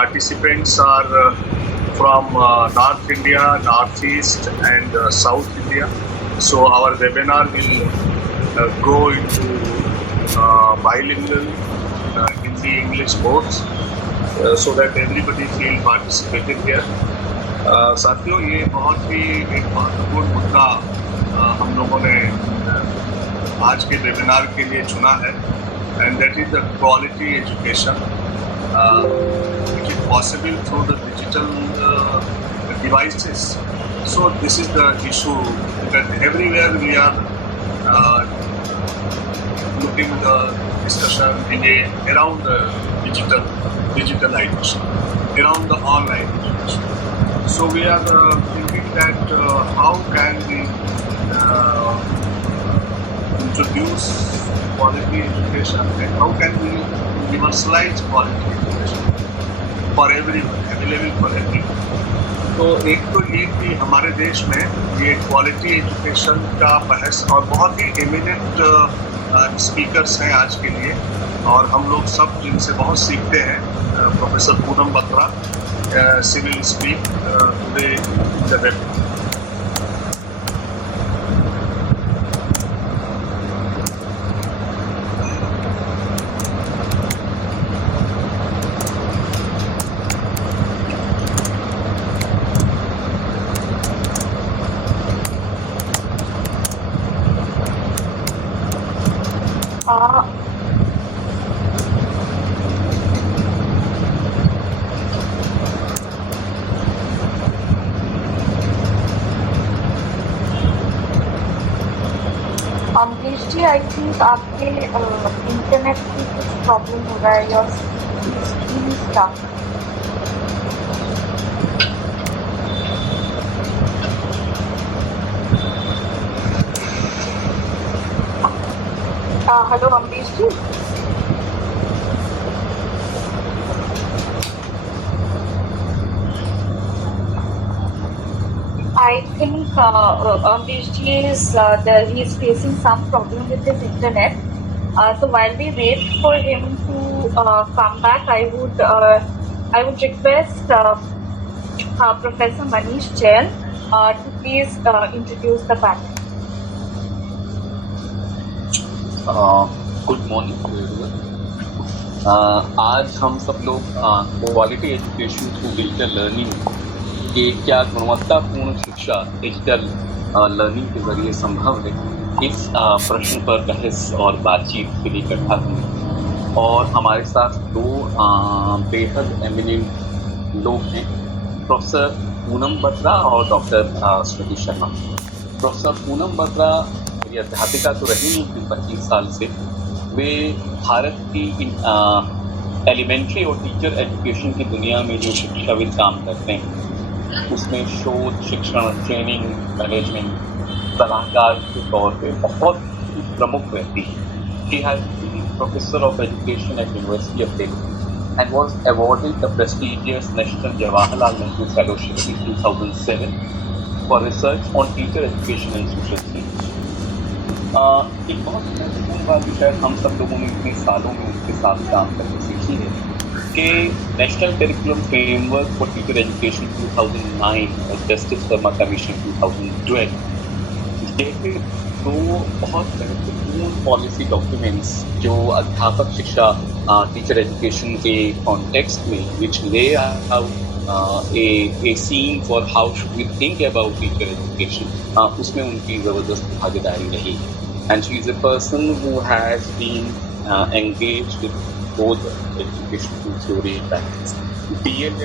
participants are from North India, North East and South India. So our webinar will go into bilingual Hindi English both so that everybody feel participated here. साथियों, ये बहुत ही एक महत्वपूर्ण मुद्दा हम लोगों ने आज के वेबिनार के लिए चुना है, and that is the quality education which is possible through the digital devices. So this is the issue that everywhere we are looking the discussion around the digitalization, around the online education. So we are thinking that how can we introduce quality education and how can we universalize quality education for everyone, available for everyone. तो एक तो ये कि हमारे देश में ये quality education का बहस और बहुत ही एमिनेंट स्पीकर्स हैं आज के लिए, और हम लोग सब जिनसे बहुत सीखते हैं. Professor Poonam Batra civil speak today the web. Amrish ji, I think आपके इंटरनेट की कुछ प्रॉब्लम हो रहा है, your screen stuck. Hello Amrish ji. I think Amrish ji he's facing some problem with his internet. So while we wait for him to come back, I would request Professor Manish Jain to please introduce the panel. Good morning to everyone. आज हम सब लोग quality education through digital learning के क्या गुणवत्तापूर्ण शिक्षा digital learning के जरिए संभव है, इस प्रश्न पर बहस और बातचीत के लिए इकट्ठा हुए. और हमारे साथ दो बेहद एमिनेंट लोग हैं, प्रोफेसर पूनम बत्रा और डॉक्टर स्मृति शर्मा. प्रोफेसर पूनम बत्रा मेरी अध्यापिका तो रही नहीं 25 साल से. वे भारत की एलिमेंट्री और टीचर एजुकेशन की दुनिया में जो शिक्षाविद काम करते हैं उसमें शोध, शिक्षण, ट्रेनिंग, मैनेजमेंट, सलाहकार के तौर पे बहुत प्रमुख व्यक्ति हैं. She has been professor of education at University of Delhi and was awarded the prestigious National Jawaharlal Nehru Fellowship in 2007 for research on teacher education and social change. एक बहुत महत्वपूर्ण बात जो शायद हम सब लोगों ने इतने सालों में उसके साथ काम करके सीखी है कि national curriculum framework for teacher education 2009 और जस्टिस वर्मा कमीशन 2012 जैसे दो बहुत महत्वपूर्ण पॉलिसी डॉक्यूमेंट्स जो अध्यापक शिक्षा टीचर एजुकेशन के कॉन्टेक्स्ट में विच ले out a scene for how should we think about teacher education, उसमें उनकी ज़बरदस्त भागीदारी रही. And she is a person who has been engaged with both education theory and practice. DLED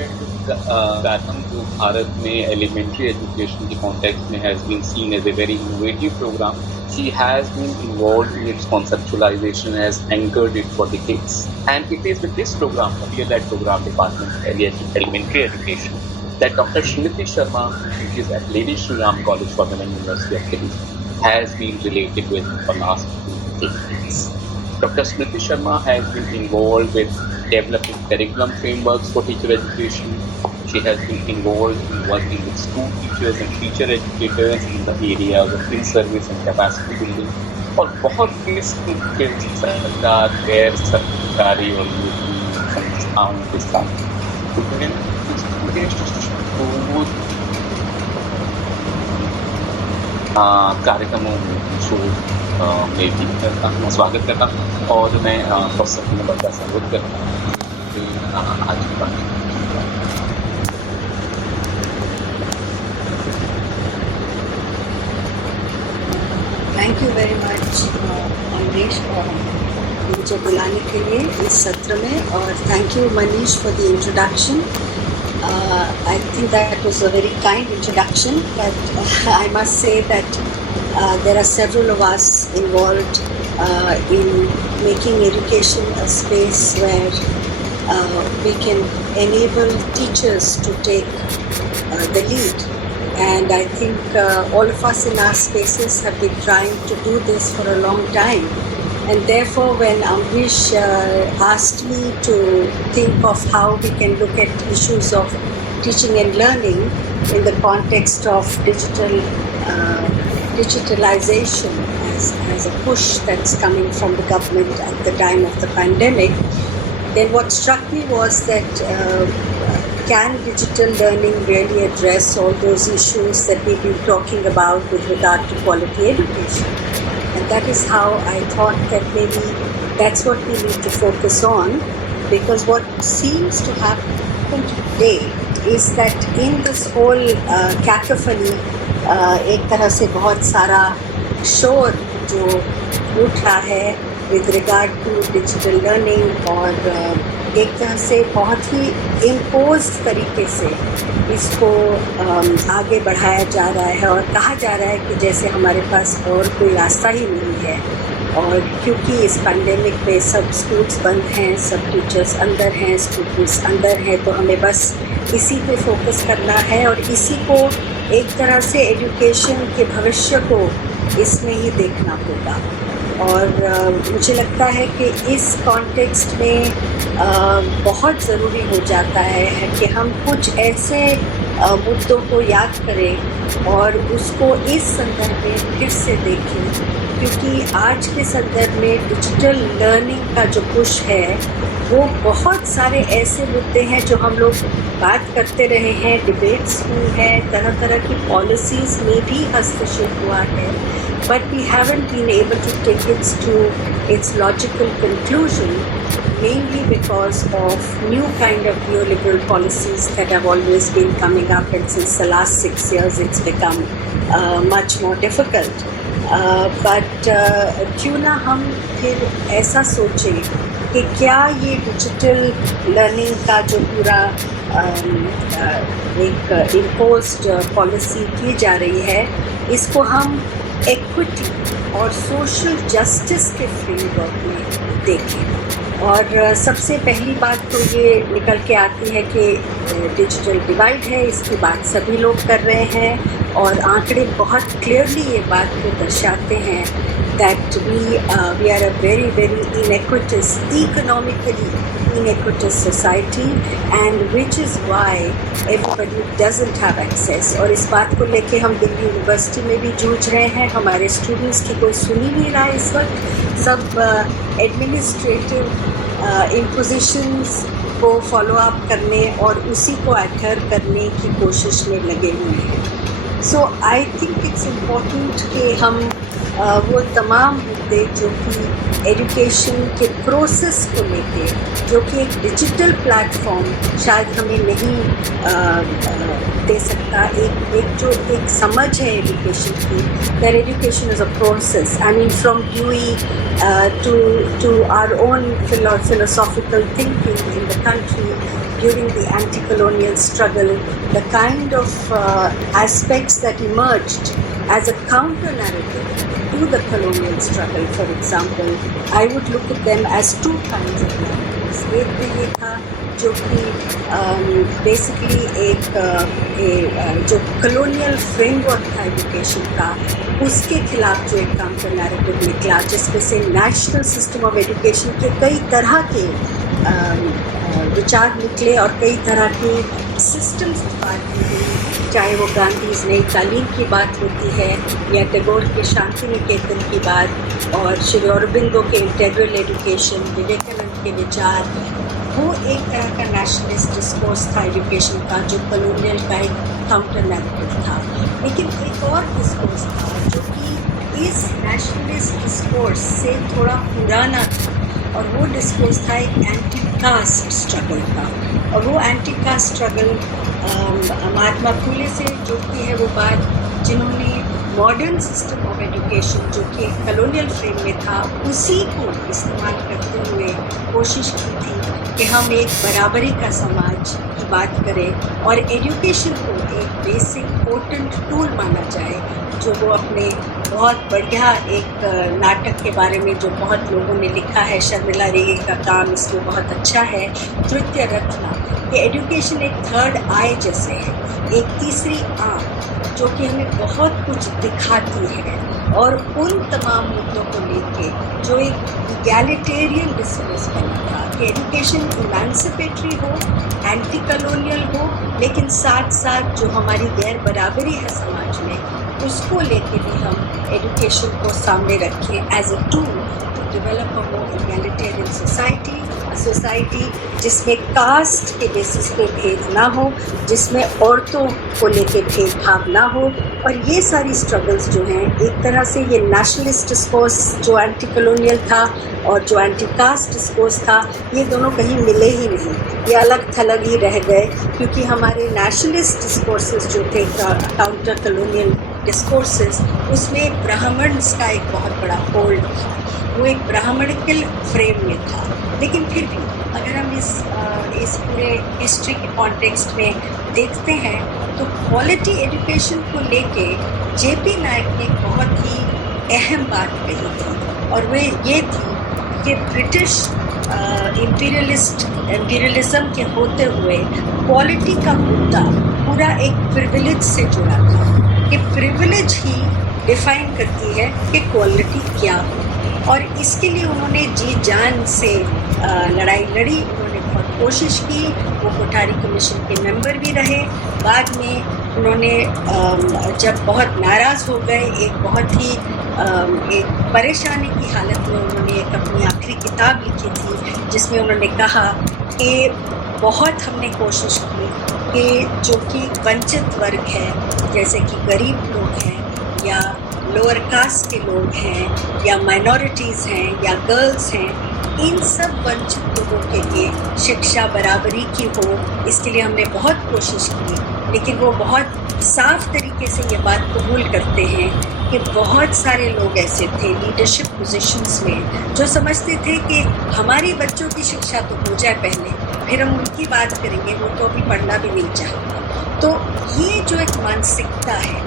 कार्यक्रम जो भारत में एलिमेंट्री एजुकेशन के कॉन्टेक्स्ट में has been seen as a very innovative program. She has been involved in its conceptualization, has anchored it for decades. And it is with this program, the DLED program department, elementary education, that Dr. Smriti Sharma, who teaches at Lady Shri Ram College for Women, University of Delhi, has been related with for last 2 decades. Dr. Smriti Sharma has been involved with developing curriculum frameworks for teacher education. She has been involved in working with school teachers and teacher educators in the areas of in-service and capacity building. और बहुत ही सरकार, गैर सरकारी और संस्थाओं के साथ कार्यक्रमों शो में भी करता हूँ, स्वागत करता हूँ और मैं प्रोफेसर नंबर का स्वागत करता हूँ कि आज की बात thank you very much Amrish मुझे बुलाने के लिए इस सत्र में, और thank you Manish for the introduction. I think that was a very kind introduction, but I must say that there are several of us involved in making education a space where we can enable teachers to take the lead. And I think all of us in our spaces have been trying to do this for a long time. And therefore, when Amrish asked me to think of how we can look at issues of teaching and learning in the context of digitalization as a push that's coming from the government at the time of the pandemic, then what struck me was that can digital learning really address all those issues that we've been talking about with regard to quality education? And that is how I thought that maybe that's what we need to focus on, because what seems to happen today is that in this whole cacophony, एक तरह से बहुत सारा शोर जो उठ रहा है with regard to digital learning, और एक तरह से बहुत ही इम्पोज्ड तरीके से इसको आगे बढ़ाया जा रहा है और कहा जा रहा है कि जैसे हमारे पास और कोई रास्ता ही नहीं है. और क्योंकि इस पैंडेमिक में सब स्कूल्स बंद हैं, सब टीचर्स अंदर हैं, स्टूडेंट्स अंदर हैं, तो हमें बस इसी पे फोकस करना है और इसी को एक तरह से एजुकेशन के भविष्य को इसमें ही देखना होगा. और मुझे लगता है कि इस कॉन्टेक्स्ट में बहुत ज़रूरी हो जाता है कि हम कुछ ऐसे मुद्दों को याद करें और उसको इस संदर्भ में फिर से देखें, क्योंकि आज के संदर्भ में डिजिटल लर्निंग का जो पुश है वो बहुत सारे ऐसे मुद्दे हैं जो हम लोग बात करते रहे हैं, डिबेट्स हुई हैं, तरह तरह की पॉलिसीज़ में भी हस्तक्षेप हुआ है, but we haven't been able to take it to its logical conclusion, mainly because of new kind of neoliberal policies that have always been coming up, and since the last 6 years it's become much more difficult. But क्यों ना हम फिर ऐसा सोचें कि क्या ये digital learning का जो पूरा एक इम्पोज्ड पॉलिसी की जा रही है, इसको हम इक्विटी और सोशल जस्टिस के फ्रेमवर्क में देखें. और सबसे पहली बात तो ये निकल के आती है कि डिजिटल डिवाइड है, इसकी बात सभी लोग कर रहे हैं और आंकड़े बहुत क्लियरली ये बात को दर्शाते हैं that we are a very inequitous, economically inequitous society, and which is why everybody doesn't have access. और इस बात को लेके हम दिल्ली यूनिवर्सिटी में भी जूझ रहे हैं. हमारे स्टूडेंट्स की कोई सुन ही नहीं रहा है इस वक्त. सब एडमिनिस्ट्रेटिव इम्पोजिशंस को फॉलो अप करने और उसी को एडहर करने की कोशिश में लगे हुए हैं. सो आई थिंक इट्स इम्पोर्टेंट कि हम वो तमाम मुद्दे जो कि एजुकेशन के प्रोसेस को लेके, जो कि एक डिजिटल प्लेटफॉर्म शायद हमें नहीं दे सकता, एक समझ है एजुकेशन की, that education is a process. I mean from Dewey to our own philosophical thinking in the country during the anti-colonial struggle, the kind of aspects that emerged as a counter-narrative to the colonial struggle, for example, I would look at them as two kinds of narratives. एक तो ये था जो कि basically एक जो colonial framework था education का, उसके खिलाफ जो एक काउंटर नैरेटिव निकला, जिसमें से नेशनल सिस्टम ऑफ एजुकेशन के कई तरह के विचार निकले और कई तरह के सिस्टम्स की बात की गई, चाहे वो गांधीज नई तालीम की बात होती है या टैगोर के शांति निकेतन की बात और श्री अरबिंदो के इंटेग्रल एजुकेशन, विवेकानंद के विचार, वो एक तरह का नेशनलिस्ट डिस्कोर्स था एजुकेशन का, जो कॉलोनियल का एक काउंटर नैरेटिव था। लेकिन एक और डिस्कोर्स था जो कि इस नेशनलिस्ट डिस्कोर्स से थोड़ा पुराना था, और वो डिस्कोर्स था एक एंटी कास्ट स्ट्रगल का। और वो anti cast struggle Mahatma Phule से जुड़ती है वो बात, जिन्होंने मॉडर्न सिस्टम ऑफ एजुकेशन जो कि एक कॉलोनियल फ्रेम में था, उसी को इस्तेमाल करते हुए कोशिश की थी कि हम एक बराबरी का समाज की बात करें और एजुकेशन को एक बेसिक पोटेंट टूल माना जाए, जो वो अपने बहुत बढ़िया एक नाटक के बारे में जो बहुत लोगों ने लिखा है, शर्मिला रेगे का काम इसमें बहुत अच्छा है, तृतीय रत्ना, कि एजुकेशन एक थर्ड आई जैसे है, एक तीसरी आँख जो कि हमें बहुत कुछ दिखाती है, और उन तमाम मुद्दों को लेके जो एक इगैलिटेरियन डिस्कोर्स बना था कि एजुकेशन इमांसिपेटरी हो, एंटी कॉलोनियल हो, लेकिन साथ साथ जो हमारी गैर बराबरी है समाज में, उसको लेके भी हम एजुकेशन को सामने रखें as a tool to develop a more egalitarian society, society जिसमें कास्ट के बेसिस पे भेद ना हो, जिसमें औरतों को लेके भेदभाव ना हो। और ये सारी स्ट्रगल्स जो हैं, एक तरह से ये नेशनलिस्ट डिस्कोर्स जो एंटी कॉलोनियल था और जो एंटी कास्ट डिस्कोर्स था, ये दोनों कहीं मिले ही नहीं, ये अलग थलग ही रह गए, क्योंकि हमारे नेशनलिस्ट डिस्कोर्सेस जो थे काउंटर कॉलोनियल डिस्कोर्सेस, उसमें ब्राह्मण्स का एक बहुत बड़ा होल्ड था, वो एक ब्राह्मणिकल फ्रेम में था। लेकिन फिर भी अगर हम इस पूरे हिस्ट्री के कॉन्टेक्स्ट में देखते हैं तो क्वालिटी एजुकेशन को लेके जेपी नायक ने बहुत ही अहम बात कही थी, और वे ये थी कि ब्रिटिश इम्पीरियलिज्म के होते हुए क्वालिटी का मुद्दा पूरा एक प्रिविलेज से जुड़ा था, कि प्रिविलेज ही डिफाइन करती है कि क्वालिटी क्या हो। और इसके लिए उन्होंने जी जान से लड़ाई लड़ी, उन्होंने बहुत कोशिश की, वो कोठारी कमीशन के मेंबर भी रहे। बाद में उन्होंने जब बहुत नाराज़ हो गए, एक बहुत ही एक परेशानी की हालत में उन्होंने एक अपनी आखिरी किताब लिखी थी, जिसमें उन्होंने कहा कि बहुत हमने कोशिश की कि जो कि वंचित वर्ग है, जैसे कि गरीब लोग हैं या लोअर कास्ट के लोग हैं या माइनॉरिटीज़ हैं या गर्ल्स हैं, इन सब वंचित लोगों के लिए शिक्षा बराबरी की हो, इसके लिए हमने बहुत कोशिश की। लेकिन वो बहुत साफ तरीके से ये बात कबूल करते हैं कि बहुत सारे लोग ऐसे थे लीडरशिप पोजीशंस में जो समझते थे कि हमारे बच्चों की शिक्षा तो हो जाए पहले, फिर हम उनकी बात करेंगे, वो तो अभी पढ़ना भी नहीं चाहते। तो ये जो एक मानसिकता है,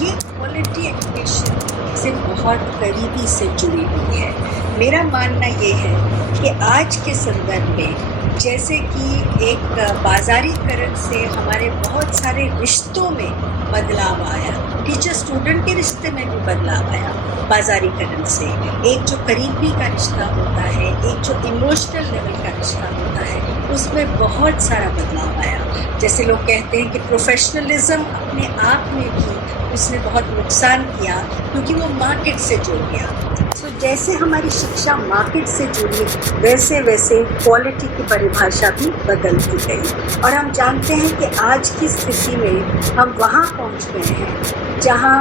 ये क्वालिटी एजुकेशन से बहुत करीबी से जुड़ी हुई है। मेरा मानना ये है कि आज के संदर्भ में जैसे कि एक बाजारीकरण से हमारे बहुत सारे रिश्तों में बदलाव आया, टीचर स्टूडेंट के रिश्ते में भी बदलाव आया बाजारीकरण से। एक जो करीबी का रिश्ता होता है, एक जो इमोशनल लेवल का रिश्ता होता है, उसमें बहुत सारा बदलाव आया। जैसे लोग कहते हैं कि प्रोफेशनलिज्म अपने आप में भी उसने बहुत नुकसान किया, क्योंकि वो मार्केट से जुड़ गया। तो जैसे हमारी शिक्षा मार्केट से जुड़ी, वैसे वैसे क्वालिटी की परिभाषा भी बदलती गई। और हम जानते हैं कि आज की स्थिति में हम वहाँ पहुँच गए हैं जहाँ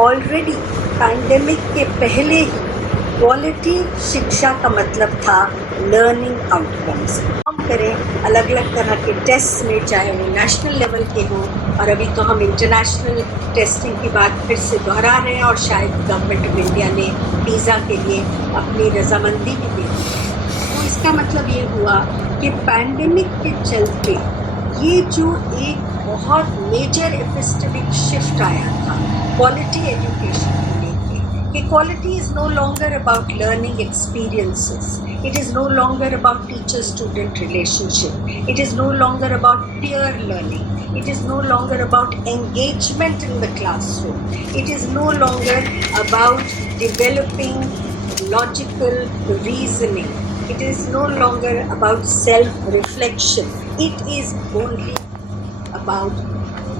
ऑलरेडी पैंडेमिक के पहले ही क्वालिटी शिक्षा का मतलब था लर्निंग आउटकम्स। हम करें अलग अलग तरह के टेस्ट में, चाहे वो नेशनल लेवल के हों, और अभी तो हम इंटरनेशनल टेस्टिंग की बात फिर से दोहरा रहे हैं, और शायद गवर्नमेंट ऑफ इंडिया ने पिज़्ज़ा के लिए अपनी रजामंदी भी दी। तो इसका मतलब ये हुआ कि पैंडेमिक के चलते ये जो एक बहुत मेजर एपिस्टेमिक शिफ्ट आया था क्वालिटी एजुकेशन को लेके, कि quality is no longer about learning experiences, it is no longer about teacher-student relationship, it is no longer about peer learning, it is no longer about engagement in the classroom, it is no longer about developing logical reasoning, it is no longer about self-reflection, it is only about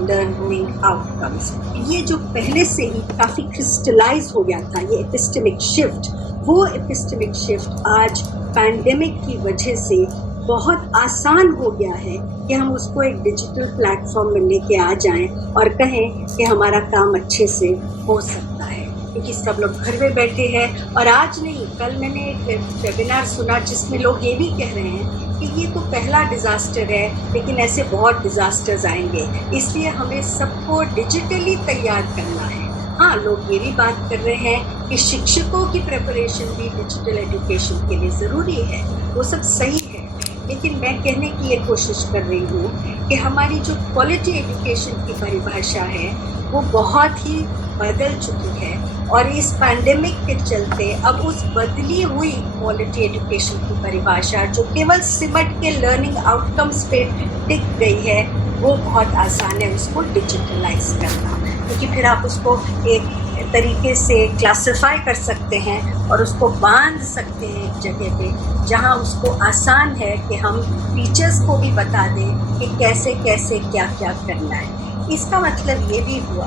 learning outcomes. ये जो पहले से ही काफ़ी crystallise हो गया था, ये epistemic shift, वो एपिस्टेमिक शिफ्ट आज पैंडेमिक की वजह से बहुत आसान हो गया है कि हम उसको एक डिजिटल प्लेटफॉर्म में लेके आ जाएं और कहें कि हमारा काम अच्छे से हो सकता है, क्योंकि सब लोग घर में बैठे हैं। और आज नहीं, कल मैंने एक वेबिनार सुना जिसमें लोग ये भी कह रहे हैं कि ये तो पहला डिज़ास्टर है, लेकिन ऐसे बहुत डिज़ास्टर्स आएंगे, इसलिए हमें सबको डिजिटली तैयार करना है। हाँ, लोग ये भी बात कर रहे हैं कि शिक्षकों की प्रिपरेशन भी डिजिटल एजुकेशन के लिए ज़रूरी है, वो सब सही है, लेकिन मैं कहने की ये कोशिश कर रही हूँ कि हमारी जो क्वालिटी एजुकेशन की परिभाषा है वो बहुत ही बदल चुकी है, और इस पैंडेमिक के चलते अब उस बदली हुई क्वालिटी एजुकेशन की परिभाषा जो केवल सिमट के लर्निंग आउटकम्स पे टिक गई है, वो बहुत आसान है उसको डिजिटलाइज करना, क्योंकि फिर आप उसको एक तरीके से क्लासिफाई कर सकते हैं और उसको बांध सकते हैं एक जगह पे, जहां उसको आसान है कि हम टीचर्स को भी बता दें कि कैसे कैसे क्या क्या करना है। इसका मतलब ये भी हुआ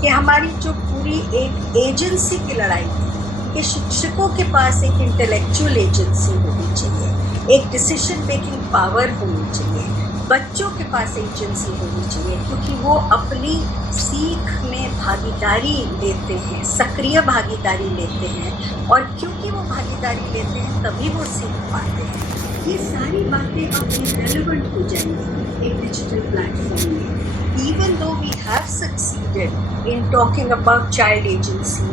कि हमारी जो पूरी एक एजेंसी की लड़ाई थी कि शिक्षकों के पास एक इंटेलेक्चुअल एजेंसी होनी चाहिए, एक डिसीजन मेकिंग पावर होनी चाहिए, बच्चों के पास एजेंसी होनी चाहिए, क्योंकि वो अपनी सीख में भागीदारी लेते हैं, सक्रिय भागीदारी लेते हैं, और क्योंकि वो भागीदारी लेते हैं तभी वो सीख पाते हैं। ये सारी बातें अब इररिलेवेंट हो जाएंगी एक डिजिटल प्लेटफॉर्म में। Even though we have succeeded in talking about child agency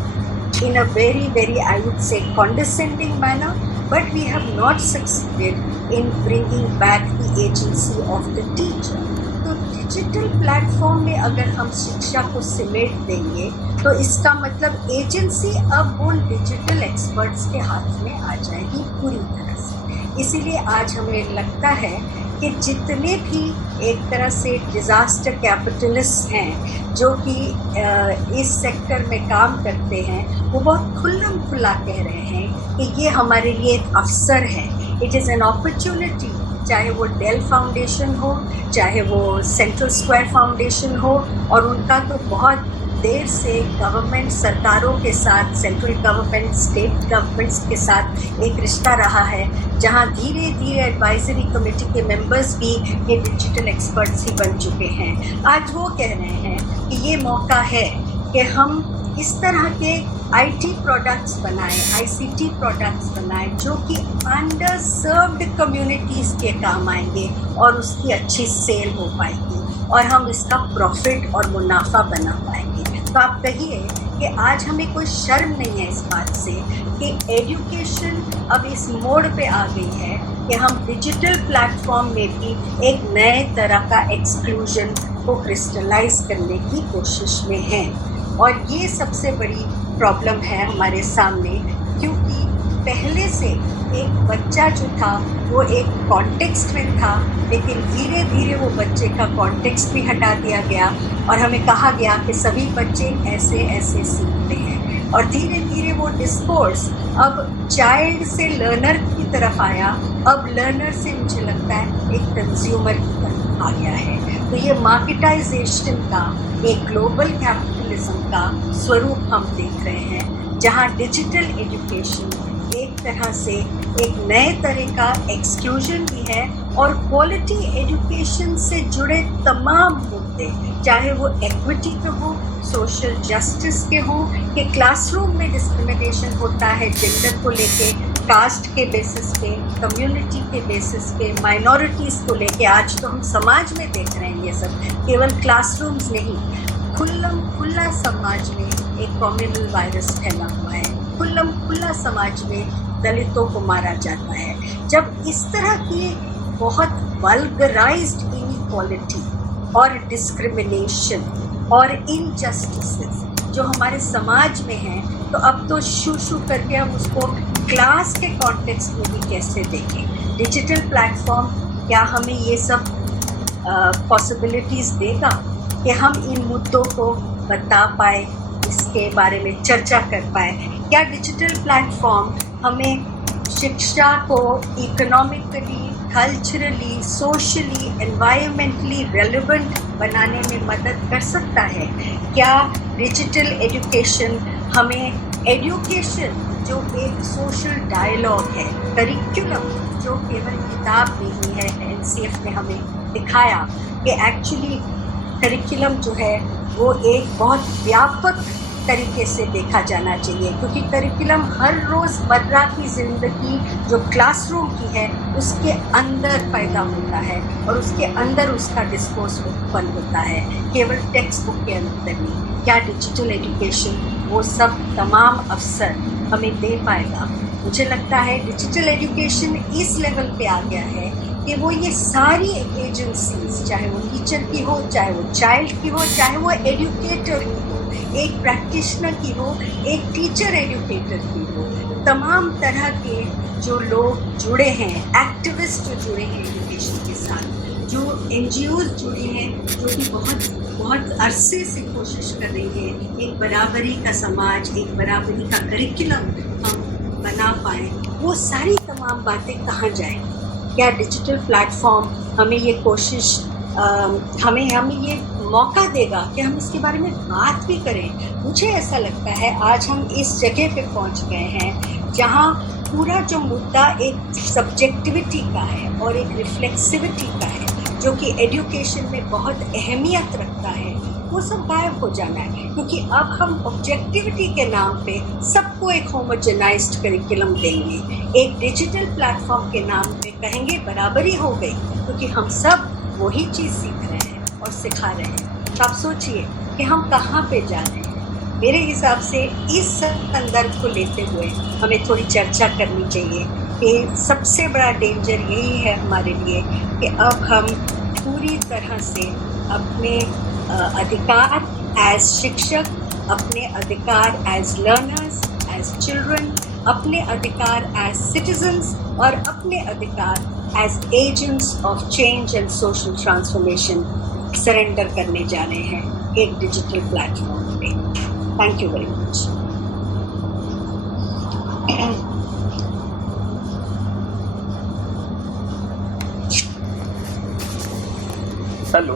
in a very, I would say, condescending manner, but we have not succeeded in bringing back the agency of the teacher. तो digital platform में अगर हम शिक्षा को समेट देंगे तो इसका मतलब एजेंसी अब वो डिजिटल एक्सपर्ट्स के हाथ में आ जाएगी पूरी तरह से। इसीलिए आज हमें लगता है कि जितने भी एक तरह से डिज़ास्टर कैपिटलिस्ट हैं जो कि इस सेक्टर में काम करते हैं, वो बहुत खुल्लम खुला कह रहे हैं कि ये हमारे लिए एक अवसर है, इट इज़ एन अपॉर्चुनिटी। चाहे वो डेल फाउंडेशन हो, चाहे वो सेंट्रल स्क्वायर फाउंडेशन हो, और उनका तो बहुत देर से गवर्नमेंट सरकारों के साथ, सेंट्रल गवर्नमेंट, स्टेट गवर्नमेंट्स के साथ एक रिश्ता रहा है, जहां धीरे धीरे एडवाइजरी कमेटी के मेंबर्स भी ये डिजिटल एक्सपर्ट्स ही बन चुके हैं। आज वो कह रहे हैं कि ये मौका है कि हम इस तरह के आईटी प्रोडक्ट्स बनाएं, आईसीटी प्रोडक्ट्स बनाएं जो कि अंडर सर्व्ड कम्युनिटीज़ के काम आएंगे और उसकी अच्छी सेल हो पाएगी और हम इसका प्रॉफिट और मुनाफा बना पाएंगे। तो आप कहिए कि आज हमें कोई शर्म नहीं है इस बात से कि एजुकेशन अब इस मोड़ पे आ गई है कि हम डिजिटल प्लेटफॉर्म में भी एक नए तरह का एक्सक्लूजन को क्रिस्टलाइज करने की कोशिश में हैं, और ये सबसे बड़ी प्रॉब्लम है हमारे सामने, क्योंकि पहले से एक बच्चा जो था वो एक कॉन्टेक्स्ट में था, लेकिन धीरे धीरे वो बच्चे का कॉन्टेक्स्ट भी हटा दिया गया और हमें कहा गया कि सभी बच्चे ऐसे ऐसे सीखते हैं, और धीरे धीरे वो डिस्कोर्स अब चाइल्ड से लर्नर की तरफ आया, अब लर्नर से मुझे लगता है एक कंज्यूमर की तरफ आ गया है। तो ये मार्केटाइजेशन का, एक ग्लोबल कैपिटलिज्म का स्वरूप हम देख रहे हैं, जहाँ डिजिटल एजुकेशन एक तरह से एक नए तरह का एक्सक्लूजन भी है, और क्वालिटी एजुकेशन से जुड़े तमाम मुद्दे, चाहे वो एक्विटी के हो, सोशल जस्टिस के हो, कि क्लासरूम में डिस्क्रिमिनेशन होता है जेंडर को लेके, कास्ट के बेसिस पे, कम्युनिटी के बेसिस पे, माइनॉरिटीज़ को लेके। आज तो हम समाज में देख रहे हैं ये सब, केवल क्लासरूम्स नहीं, खुल्लम खुल्ला समाज में एक कम्युनल वायरस फैला हुआ है, खुल्लम खुल्ला समाज में दलितों को मारा जाता है। जब इस तरह की बहुत वल्गराइज्ड इनइक्वालिटी और डिस्क्रिमिनेशन और इनजस्टिसेस जो हमारे समाज में हैं, तो अब तो शू शू करके हम उसको क्लास के कॉन्टेक्स्ट में भी कैसे देखें। डिजिटल प्लेटफॉर्म क्या हमें ये सब पॉसिबिलिटीज़ देगा कि हम इन मुद्दों को बता पाए, इसके बारे में चर्चा कर पाए? क्या डिजिटल प्लेटफॉर्म हमें शिक्षा को economically, culturally, socially, environmentally relevant बनाने में मदद कर सकता है? क्या डिजिटल एजुकेशन हमें एजुकेशन जो एक सोशल डायलॉग है, करिकुलम जो केवल किताब नहीं है, NCF ने हमें दिखाया कि एक्चुअली करिकुलम जो है वो एक बहुत व्यापक तरीके से देखा जाना चाहिए, क्योंकि करिकुलम हर रोज़मर्रा की ज़िंदगी जो क्लासरूम की है उसके अंदर पैदा होता है और उसके अंदर उसका डिस्कोर्स उत्पन्न होता है, केवल टेक्स्ट बुक के अंदर नहीं। क्या डिजिटल एजुकेशन वो सब तमाम अवसर हमें दे पाएगा? मुझे लगता है डिजिटल एजुकेशन इस लेवल पे आ गया है कि वो ये सारी एजेंसीज, चाहे वो टीचर की हो, चाहे वो चाइल्ड की हो, चाहे वो एजुकेटर की हो, एक प्रैक्टिशनर की हो, एक टीचर एजुकेटर की हो, तमाम तरह के जो लोग जुड़े हैं, एक्टिविस्ट जो जुड़े हैं एजुकेशन के साथ, जो NGOs जुड़े हैं, जो कि बहुत अरसे से कोशिश कर रही है एक बराबरी का समाज, एक बराबरी का करिकुलम हम बना पाए, वो सारी तमाम बातें कहाँ जाएंगी? क्या डिजिटल प्लेटफॉर्म हमें ये कोशिश हमें ये मौका देगा कि हम इसके बारे में बात भी करें? मुझे ऐसा लगता है आज हम इस जगह पे पहुंच गए हैं जहां पूरा जो मुद्दा एक सब्जेक्टिविटी का है और एक रिफ्लेक्सिविटी का है, जो कि एजुकेशन में बहुत अहमियत रखता है, वो सब गायब हो जाना है, क्योंकि अब हम ऑब्जेक्टिविटी के नाम पे सबको एक होमोजेनाइज्ड करिकुलम देंगे, एक डिजिटल प्लेटफॉर्म के नाम पे कहेंगे बराबरी हो गई, क्योंकि हम सब वही चीज़ सीख रहे हैं और सिखा रहे हैं। तो आप सोचिए कि हम कहाँ पे जा रहे हैं। मेरे हिसाब से इस संदर्भ को लेते हुए हमें थोड़ी चर्चा करनी चाहिए कि सबसे बड़ा डेंजर यही है हमारे लिए कि अब हम पूरी तरह से अपने अधिकार एज शिक्षक, अपने अधिकार एज लर्नर्स, एज चिल्ड्रन, अपने अधिकार एज सिटीजन्स और अपने अधिकार as agents of change and social transformation surrender करने जा रहे हैं एक डिजिटल प्लेटफॉर्म पे। Thank you very much. Hello.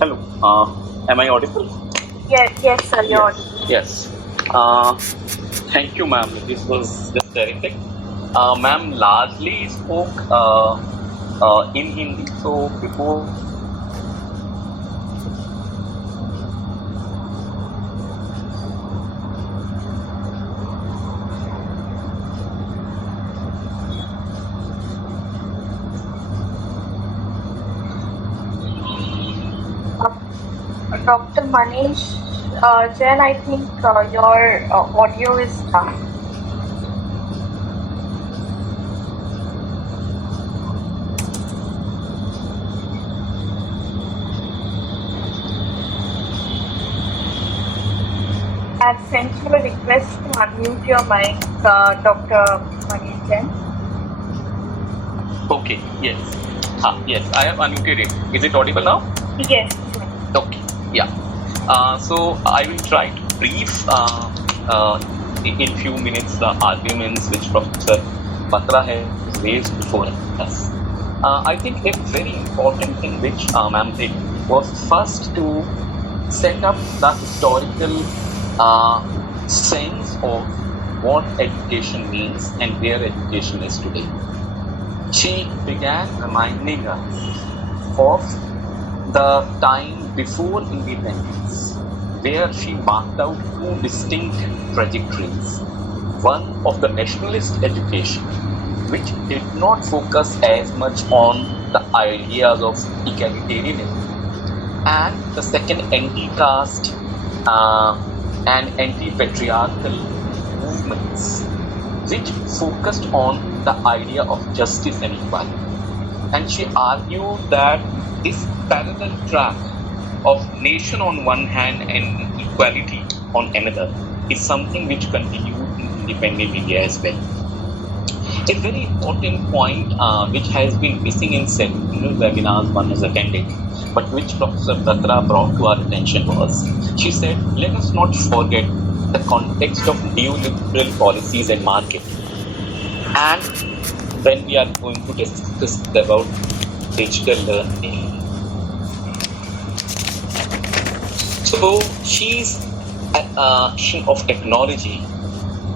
Hello. Am I audible? Yes, sir, you're audible. Yes. Thank you, ma'am. This was just terrific. Ma'am largely spoke in Hindi, so before. Dr. Manish Jain, I think your audio is down. I've sent you a request to unmute your mic, Dr. Manish Jain. Okay. Yes. Yes. I have unmuted it. Is it audible now? Yes. Okay. Yeah. So I will try to brief in few minutes the arguments which Professor Batra has raised before us. I think a very important thing which ma'am did was first to set up the historical sense of what education means and where education is today. She began reminding us of the time before independence, where she marked out two distinct trajectories. One of the nationalist education, which did not focus as much on the ideas of egalitarianism, and the second anti-caste and anti-patriarchal movements, which focused on the idea of justice and equality. And she argued that this parallel track of nation on one hand and equality on another is something which continued in independent India as well. A very important point which has been missing in several webinars one has attended, but which Professor Batra brought to our attention was, she said, let us not forget the context of neoliberal policies and market. And when we are going to discuss about digital learning, so she's of technology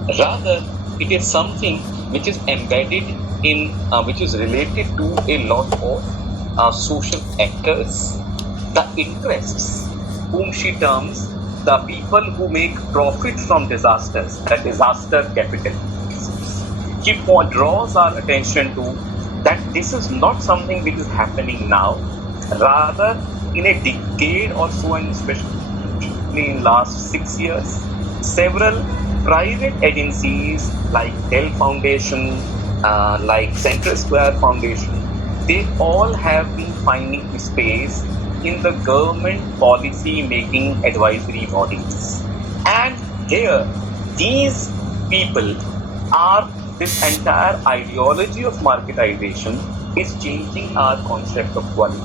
Rather, it is something which is embedded in, which is related to a lot of social actors, the interests, whom she terms the people who make profit from disasters, the disaster capitalists. She draws our attention to that this is not something which is happening now, rather in a decade or so, and especially in last 6 years, several private agencies like Dell Foundation, like Central Square Foundation, they all have been finding space in the government policy making advisory bodies. And here, these people are, this entire ideology of marketization is changing our concept of quality.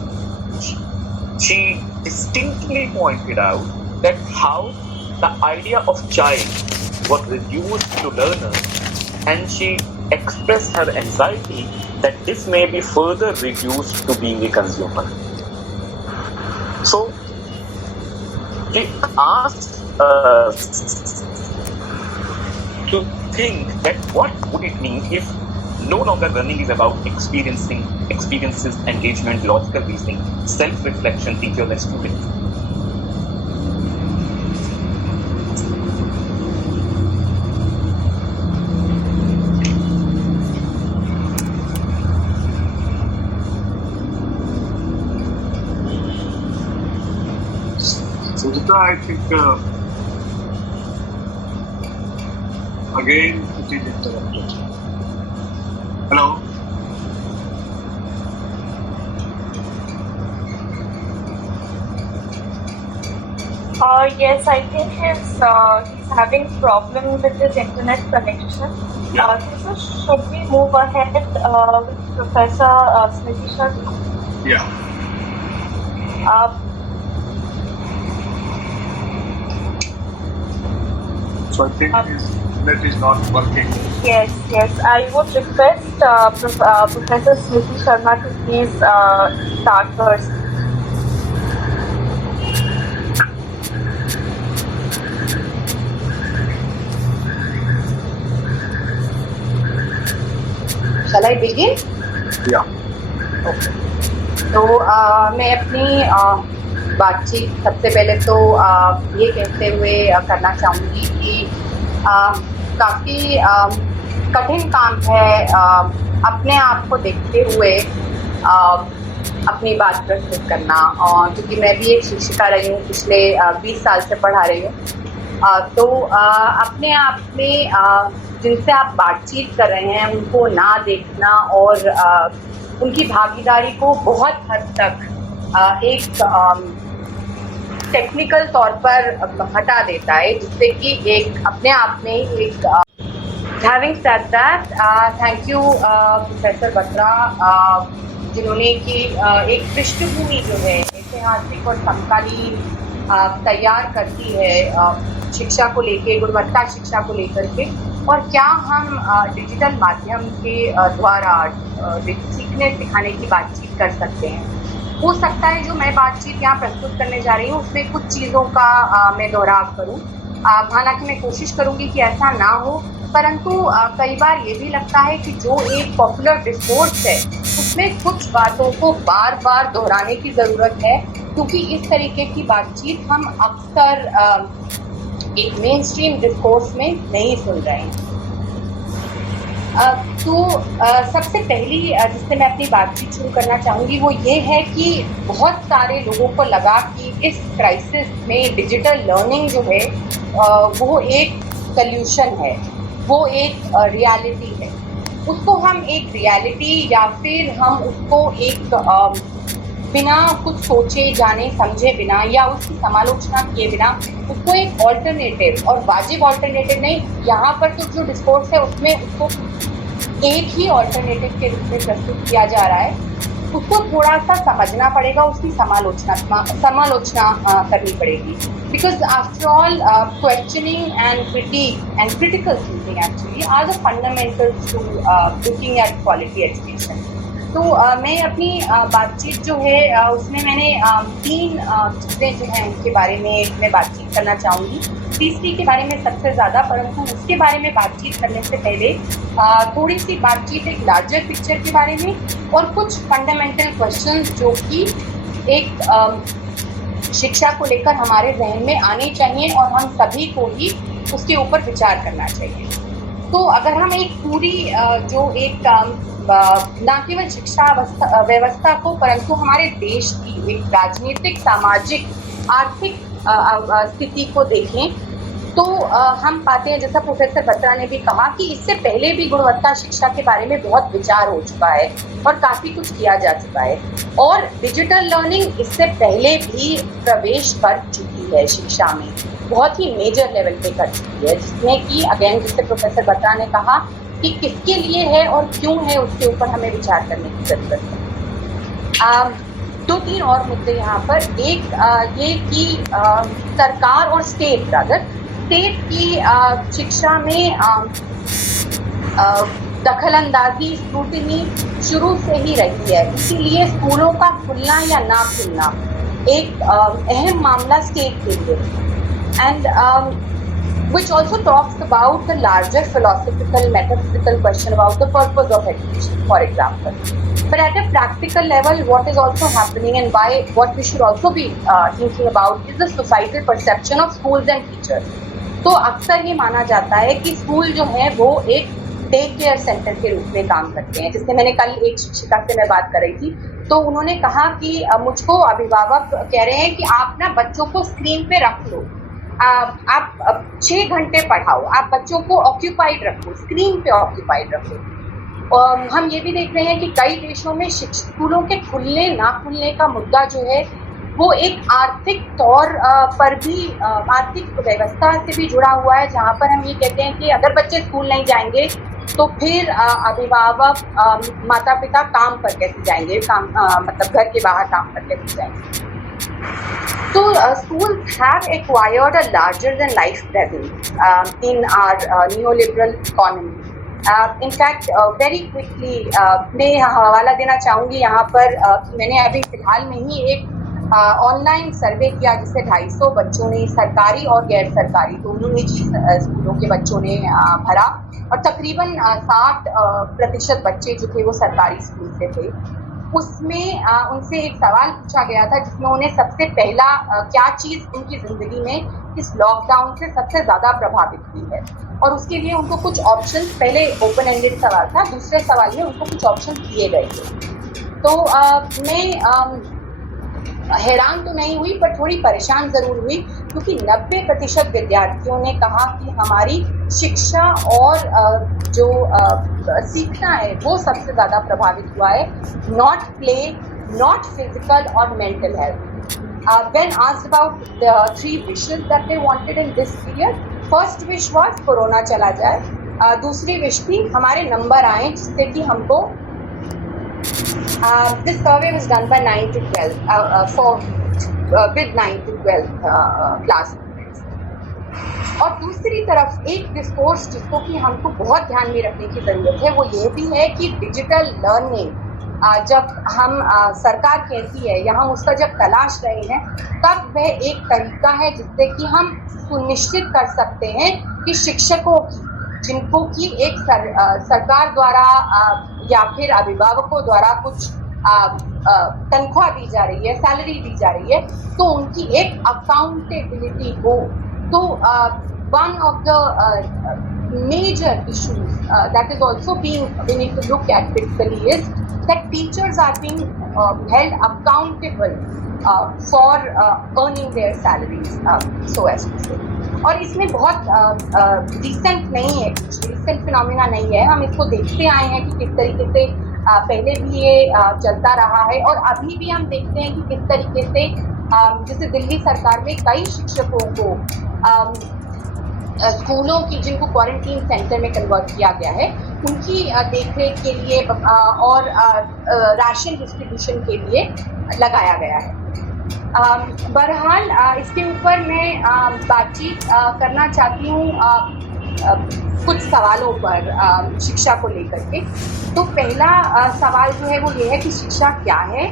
She distinctly pointed out that how the idea of child was reduced to learner, and she expressed her anxiety that this may be further reduced to being a consumer. So she asked us to think that what would it mean if no longer learning is about experiences, engagement, logical reasoning, self-reflection, teacher and student. Sujata, I think again it is interrupted. Hello? Yes, I think he's having problem with his internet connection. Yeah. So should we move ahead with Professor Smriti Sharma? Yeah. So I think his net is not working. Yes. I would request Professor Smriti Sharma to please start first. Shall I begin? Yeah. Okay. तो मैं अपनी बातचीत सबसे पहले तो ये कहते हुए करना चाहूँगी कि काफ़ी कठिन काम है अपने आप को देखते हुए अपनी बात प्रस्तुत करना, और क्योंकि मैं भी एक शिक्षिका रही हूँ, पिछले 20 साल से पढ़ा रही हूँ, तो अपने आप में जिनसे आप बातचीत कर रहे हैं उनको ना देखना और उनकी भागीदारी को बहुत हद तक एक टेक्निकल तौर पर हटा देता है, जिससे कि एक अपने आप में एक having said that, thank you professor Batra, जिन्होंने कि एक पृष्ठभूमि जो है ऐतिहासिक और समकालीन तैयार करती है शिक्षा को लेके, गुणवत्ता शिक्षा को लेकर के, और क्या हम डिजिटल माध्यम के द्वारा सीखने सिखाने की बातचीत कर सकते हैं। हो सकता है जो मैं बातचीत यहाँ प्रस्तुत करने जा रही हूँ उसमें कुछ चीज़ों का मैं दोहराव करूँ, हालांकि मैं कोशिश करूँगी कि ऐसा ना हो, परंतु कई बार ये भी लगता है कि जो एक पॉपुलर डिस्कोर्स है उसमें कुछ बातों को बार बार दोहराने की ज़रूरत है, क्योंकि इस तरीके की बातचीत हम अक्सर एक मेन स्ट्रीम डिस्कोर्स में नहीं सुन रहे हैं। तो सबसे पहली जिससे मैं अपनी बातचीत शुरू करना चाहूँगी वो ये है कि बहुत सारे लोगों को लगा कि इस क्राइसिस में डिजिटल लर्निंग जो है वो एक सल्यूशन है, वो एक रियलिटी है। उसको हम एक रियलिटी या फिर हम उसको एक बिना कुछ सोचे जाने समझे बिना या उसकी समालोचना किए बिना उसको एक ऑल्टरनेटिव, और वाजिब ऑल्टरनेटिव नहीं, यहाँ पर तो जो डिस्कोर्स है उसमें उसको एक ही ऑल्टरनेटिव के रूप में प्रस्तुत किया जा रहा है, उसको थोड़ा सा समझना पड़ेगा, उसकी समालोचना करनी पड़ेगी, because after all questioning and critique and critical thinking actually are the fundamentals to looking at quality education. तो मैं अपनी बातचीत जो है उसमें मैंने 3 चीज़ें जो हैं उनके बारे में मैं बातचीत करना चाहूँगी। तीसरी के बारे में सबसे ज़्यादा, परंतु उसके बारे में बातचीत करने से पहले थोड़ी सी बातचीत एक लार्जर पिक्चर के बारे में और कुछ फंडामेंटल क्वेश्चंस जो कि एक शिक्षा को लेकर हमारे जहन में आने चाहिए और हम सभी को ही उसके ऊपर विचार करना चाहिए। तो अगर हम एक पूरी जो एक न केवल शिक्षा व्यवस्था को परंतु हमारे देश की एक राजनीतिक, सामाजिक, आर्थिक स्थिति को देखें तो हम पाते हैं, जैसा प्रोफेसर बत्रा ने भी कहा, कि इससे पहले भी गुणवत्ता शिक्षा के बारे में बहुत विचार हो चुका है और काफ़ी कुछ किया जा चुका है और डिजिटल लर्निंग इससे पहले भी प्रवेश कर चुकी है शिक्षा में, बहुत ही मेजर लेवल पे कर चुकी है, जिसमें कि अगेन जैसे प्रोफेसर बत्रा ने कहा कि किसके लिए है और क्यों है उसके ऊपर हमें विचार करने की ज़रूरत है। 2-3 और मुद्दे यहाँ पर, एक ये कि सरकार और स्टेट की शिक्षा में दखलंदाजी, स्क्रूटिनी शुरू से ही रही है, इसीलिए स्कूलों का खुलना या ना खुलना एक अहम मामला स्टेट के लिए, and which also talks about the larger philosophical, metaphysical question about the purpose of education, for example. But at a practical level, what is also happening and what we should also be thinking about is the societal perception of schools and teachers. तो अक्सर ये माना जाता है कि school जो है वो एक डे केयर सेंटर के रूप में काम करते हैं। जिससे मैंने कल एक शिक्षिका से मैं बात कर रही थी, तो उन्होंने कहा कि मुझको अभिभावक कह रहे हैं कि आप ना बच्चों को स्क्रीन पे रख लो, आप 6 घंटे पढ़ाओ, आप बच्चों को ऑक्यूपाइड रखो, स्क्रीन पे ऑक्यूपाइड रखो। हम ये भी देख रहे हैं कि कई देशों में स्कूलों के खुलने ना खुलने का मुद्दा जो है वो एक आर्थिक तौर पर भी, आर्थिक व्यवस्था से भी जुड़ा हुआ है, जहाँ पर हम ये कहते हैं कि अगर बच्चे स्कूल नहीं जाएंगे तो फिर अभिभावक, माता पिता काम पर कैसे जाएंगे, मतलब घर के बाहर काम पर कैसे जाएंगे। So schools have acquired a larger than life presence in our neoliberal economy. In fact, very quickly मैं हवाला देना चाहूँगी यहाँ पर कि मैंने अभी फिलहाल में ही एक ऑनलाइन सर्वे किया जिसे 250 बच्चों ने, सरकारी और गैर सरकारी दोनों निजी स्कूलों के बच्चों ने भरा और तकरीबन 60% बच्चे जो थे वो सरकारी स्कूल से थे। उसमें उनसे एक सवाल पूछा गया था जिसमें उन्हें सबसे पहला क्या चीज़ उनकी ज़िंदगी में इस लॉकडाउन से सबसे ज़्यादा प्रभावित हुई है, और उसके लिए उनको कुछ ऑप्शन, पहले ओपन एंडेड सवाल था, दूसरे सवाल में उनको कुछ ऑप्शन दिए गए थे। तो मैं हैरान तो नहीं हुई पर थोड़ी परेशान ज़रूर हुई, क्योंकि 90% विद्यार्थियों ने कहा कि हमारी शिक्षा और जो सीखना है वो सबसे ज़्यादा प्रभावित हुआ है, नॉट प्ले, नॉट फिजिकल और mental health. When asked about the 3 wishes that they wanted in this period, first wish was corona चला जाए, दूसरी विश थी हमारे नंबर आए जिससे कि हमको this survey was done by 9 to 12 with 9 to 12 class students. और दूसरी तरफ एक डिस्कोर्स जिसको कि हमको बहुत ध्यान में रखने की ज़रूरत है वो ये भी है कि डिजिटल लर्निंग जब हम सरकार कहती है या हम उसका जब तलाश रहे हैं तब वह एक तरीका है जिससे कि हम सुनिश्चित कर सकते हैं कि शिक्षकों की, जिनको कि एक सरकार द्वारा या फिर अभिभावकों द्वारा कुछ तनख्वाह दी जा रही है, सैलरी दी जा रही है, तो उनकी एक अकाउंटेबिलिटी हो। तो one of the major issues that is also we need to look at critically is that teachers are being held accountable for earning their salaries, so as to say. और इसमें बहुत रिसेंट नहीं है, कुछ recent phenomena नहीं है, हम इसको देखते आए हैं कि किस तरीके से पहले भी ये चलता रहा है और अभी भी हम देखते हैं कि किस तरीके से जैसे दिल्ली सरकार में कई शिक्षकों को स्कूलों की, जिनको क्वारंटीन सेंटर में कन्वर्ट किया गया है, उनकी देखरेख के लिए और राशन डिस्ट्रीब्यूशन के लिए लगाया गया है। बहरहाल इसके ऊपर मैं बातचीत करना चाहती हूँ कुछ सवालों पर शिक्षा को लेकर के। तो पहला सवाल जो है वो ये है कि शिक्षा क्या है,